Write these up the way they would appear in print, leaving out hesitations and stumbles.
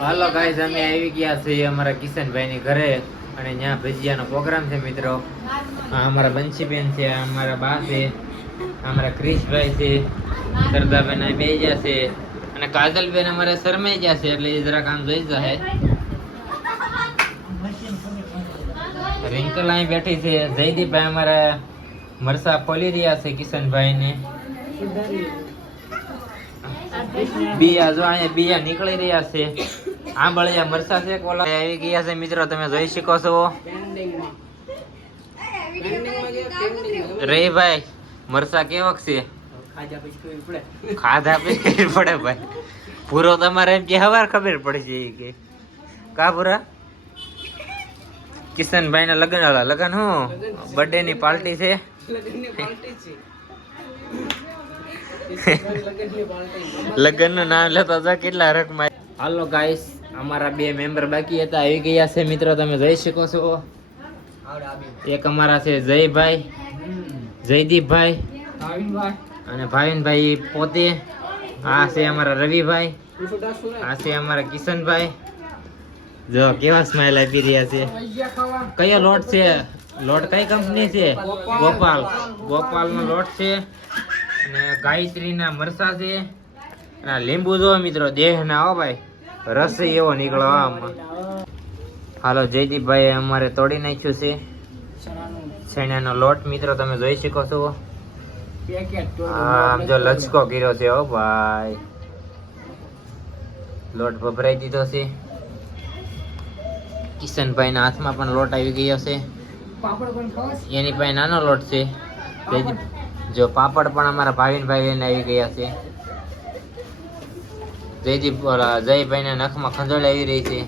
હાલો guys, અમે આવી ગયા છીએ અમારા કિશનભાઈ ની ઘરે અને ત્યાં ભજીયાનો પ્રોગ્રામ છે મિત્રો. આ અમારા બંસીબેન છે, અમારા બા છે, અમારા ક્રિશભાઈ છે, સરદાબેન આ બે ગયા છે અને કાજલબેન અમારા શરમાઈ ગયા છે એટલે એ જરાક આમ જોઈ જાય. રિંકલ અહીં બેઠી છે. જયદીપભાઈ અમારા મરસા ખોલી રહ્યા છે કિશનભાઈ ને. બીયા જો અહીંયા બીયા નીકળી રહ્યા છે. આંબળિયા મરસા છે કોલા આવી ગયા છે મિત્રો, તમે જોઈ શકો છો. રે ભાઈ મરસા કેવક છે? ખાધા પછી પડે ભાઈ. પૂરો તમારે એમ કે હવાર ખબર પડશે કે કા પૂરા? કિશનભાઈ ના લગન હું બર્થડે ની પાર્ટી છે. લગન નું નામ લેતા હતા કેટલા રકમાં. હાલો ગાઈસ, અમારા બે મેમ્બર બાકી હતા, આવી ગયા છે મિત્રો, તમે જોઈ શકો છો. એક અમારા છે જયભાઈ, જયદીપભાઈ અને ભાવિનભાઈ પોતે. આ છે અમારા રવિભાઈ, આ છે અમારા કિશનભાઈ. જો કેવા સ્માઈલ આપી રહ્યા છે. કયો લોટ છે? લોટ કઈ કંપની છે? ગોપાલ. ગોપાલ નો લોટ છે અને ગાયત્રી ના મરસા છે. અને લીંબુ જો મિત્રો દેહ ના હો ભાઈ, રસ એવો નીકળો આમાં. હાલો જયદીપભાઈ અમારે તોડી નાખ્યું છે છેણાનો લોટ મિત્રો, તમે જોઈ શકો છો. આમ જો લચકો કર્યો છે હો ભાઈ. લોટ ભભરાઈ દીધો છે. કિશનભાઈ ના હાથમાં પણ લોટ આવી ગયો છે. એની પાસે નાનો લોટ છે. જો પાપડ પણ અમારા ભાવિનભાઈ લઈને આવી ગયા છે. જયભાઈ ના નખમાં ખંજોળ આવી રહી છે.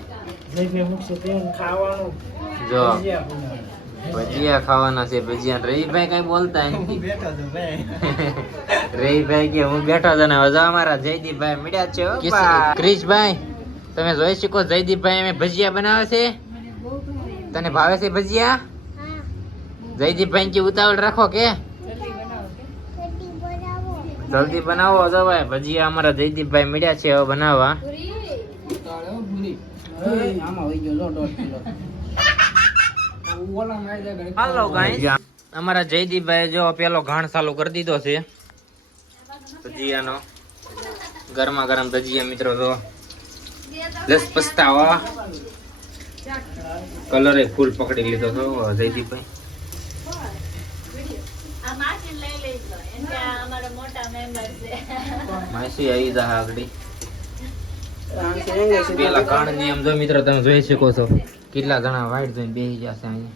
જો ભજીયા ખાવાના છે. ભજીયા રવિભાઈ કઈ બોલતા નથી. રવિભાઈ કે હું બેઠો હતો ને હવે અમારા જયદીપભાઈ મળ્યા છે. ક્રિશભાઈ તમે જોઈ શકો, જયદીપભાઈ અમે ભજીયા બનાવે છે. તને ભાવે છે ભજીયા? જયદીપભાઈ કે ઉતાવળ રાખો કે જલ્દી બનાવો. તો ભાઈ ભજીયા અમારા જયદીપભાઈ મળ્યા છે હવે બનાવવા. હાલો ગાઈસ, અમારા જયદીપભાઈ જો પેલો ઘાણ ચાલુ કરી દીધો છે ભજીયાનો. ગરમા ગરમ ભજીયા મિત્રો, તો દસ પસ્તાવા કલરે ફૂલ પકડી લીધો છો જયદીપભાઈ. માસી આવી જા આગળ. પેલા કાણ ની આમ જો મિત્રો તમે જોઈ શકો છો કેટલા જણા વાઈટ જોઈને બેસી જશે અહીંયા.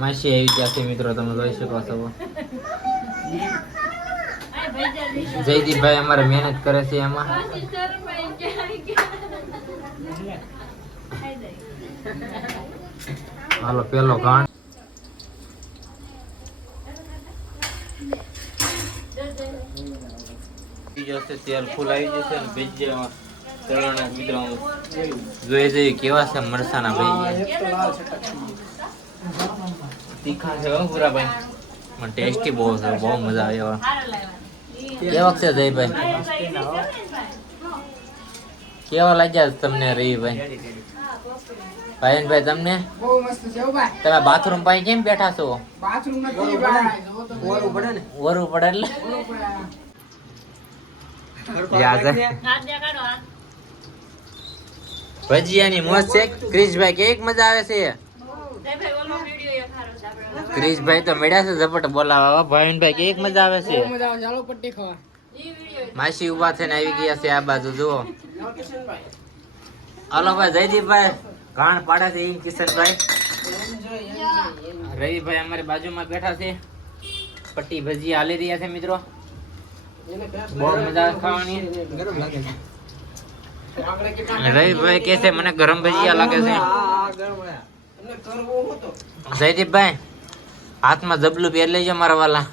માસી આવી ગયા છે મિત્રો, તમે જોઈ શકો છો. જયદીપભાઈ અમારે મહેનત કરે છે એમાં. હાલો પેલો ઘાણ તેલ ફૂલ આવી જશે ને ભજીયા તળવાના મિત્રો જોઈ જઈએ કેવા છે મરસાના ભજીયા. તીખા છે પૂરા ભાઈ, પણ ટેસ્ટી બહુ છે, બહુ મજા આવે એવા. કેવા છે જયભાઈ? કેવા લાગ્યા તમને રવિભાઈ? ભાઈ તમને? તમે બાથરૂમ પાસે કેમ બેઠા છો? ઓરું પડે એટલે ભજીયાની મોજ છે. ક્રિશભાઈ કેક મજા આવે છે? ક્રિશભાઈ તો મળ્યા છે ઝપટ બોલાવા. ભાવિનભાઈ કેક મજા આવે છે? માસી ઉભા થઈને આવી ગયા છે આ બાજુ જુઓ. હાલો ભાઈ જયદીપભાઈ ઘાણ પાડે છે એમ કિશનભાઈ. રવિભાઈ અમારી બાજુમાં બેઠા છે. પટ્ટી ભજીયા હાલી રહ્યા છે મિત્રો, બહુ મજા ખાવાની. રવિભાઈ કે છે મને ગરમ ભજીયા લાગે છે. જયદીપભાઈ હાથમાં જબલું પહેર લેજો મારા વાલા.